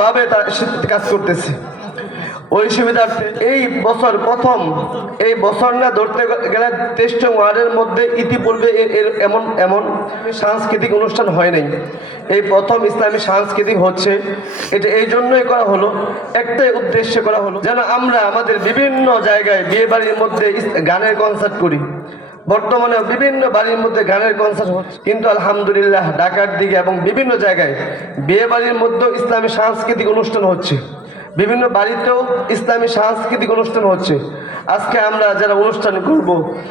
ভাবে তার কাজ করতেছে। ওই সুবিধার্থে এই বছর প্রথম, এই বছর না ধরতে গেলে 23 ওয়ার্ডের মধ্যে ইতিপূর্বে এমন সাংস্কৃতিক অনুষ্ঠান হয় নাই। এই প্রথম ইসলামী সাংস্কৃতিক হচ্ছে। এটা এই জন্যই করা হলো, একটাই উদ্দেশ্যে করা হলো যেন আমরা আমাদের বিভিন্ন জায়গায় বিয়ে বাড়ির মধ্যে গানের কনসার্ট করি। বর্তমানে বিভিন্ন বাড়ির মধ্যে গানের কনসার্ট হচ্ছে, কিন্তু আলহামদুলিল্লাহ ঢাকার দিকে এবং বিভিন্ন জায়গায় বিয়ে বাড়ির মধ্যেও ইসলামী সাংস্কৃতিক অনুষ্ঠান হচ্ছে, বিভিন্ন বাড়িতেও ইসলামী সাংস্কৃতিক অনুষ্ঠান হচ্ছে। আজকে আমরা যারা অনুষ্ঠান করব,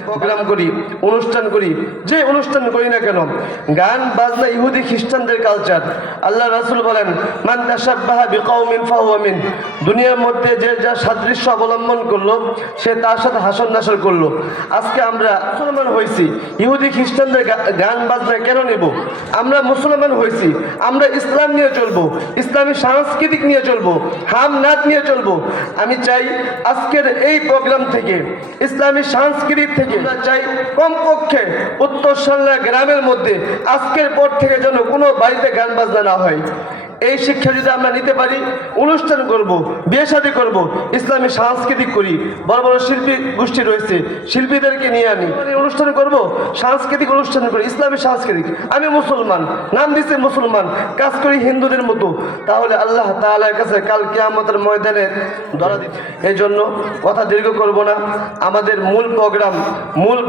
প্রোগ্রাম করি, অনুষ্ঠান করি, যে অনুষ্ঠান করি না কেন, গান বাজনা ইহুদি খ্রিস্টানদের কালচার। আল্লাহ রাসূল বলেন, মান তাশাব্বাহা বিকাউমিন ফাহুয়া মিন। দুনিয়ার মধ্যে যে যা সাদৃশ্য অবলম্বন করলো সে তার সাথে হাসন নাসর করলো। আজকে আমরা মুসলমান হয়েছি, ইহুদি খ্রিস্টানদের গান বাজনা কেন নেব? আমরা মুসলমান হয়েছি, আমরা ইসলাম নিয়ে চলবো, ইসলামী সাংস্কৃতিক নিয়ে চলবো, নাচ নিয়ে চলবো। আমি চাই আজকের এই প্রোগ্রাম থেকে, ইসলামী সাংস্কৃতিক থেকে চাই কমপক্ষে উত্তরসন্না গ্রামের মধ্যে আজকের পর থেকে যেন কোনো বাড়িতে গান বাজনা না হয়। এই শিক্ষা যদি আমরা নিতে পারি, অনুষ্ঠান করব, বিয়ে শাদী করব, ইসলামী সাংস্কৃতিক করি, বড় বড় শিল্পী গোষ্ঠী রয়েছে, শিল্পীদেরকে নিয়ে আনি, অনুষ্ঠান করব, সাংস্কৃতিক অনুষ্ঠান করি, ইসলামী সাংস্কৃতিক। আমি মুসলমান, নাম দিচ্ছে মুসলমান, কাজ করি হিন্দুদের মতো, তাহলে আল্লাহ তাআলার কাছে কাল কিয়ামতের ময়দানে ধরা দিচ্ছে। এই জন্য কথা দীর্ঘ করব না, আমাদের মূল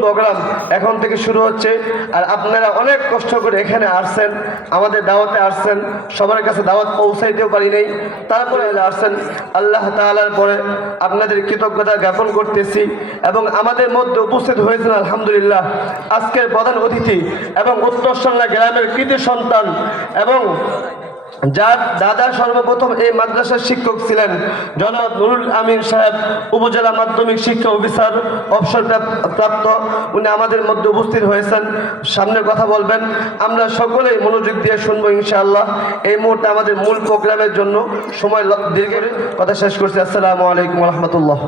প্রোগ্রাম এখন থেকে শুরু হচ্ছে। আর আপনারা অনেক কষ্ট করে এখানে আসছেন, আমাদের দাওয়াতে আসছেন, সবার কাছে দাওয়াত পৌঁছাইতেও পারি নাই, তারপরে আসছেন। আল্লাহ তাআলার পরে আপনাদের কৃতজ্ঞতা জ্ঞাপন করতেছি। এবং আমাদের মধ্যে উপস্থিত হয়েছেন আলহামদুলিল্লাহ আজকের প্রধান অতিথি এবং উত্তরসন্না গ্রামের কৃতি সন্তান এবং যার দাদা সর্বপ্রথম এই মাদ্রাসার শিক্ষক ছিলেন জনাব নুরুল আমিন সাহেব, উপজেলা মাধ্যমিক শিক্ষা অফিসার অবসরপ্রাপ্ত। উনি আমাদের মধ্যে উপস্থিত হয়েছেন, সামনে কথা বলবেন। আমরা সকলেই মনোযোগ দিয়ে শুনবো ইনশাআল্লাহ। এই মুহূর্তে আমাদের মূল প্রোগ্রামের জন্য সময় দীর্ঘ কথা শেষ করছি। আসসালামু আলাইকুম ওয়া রাহমাতুল্লাহ।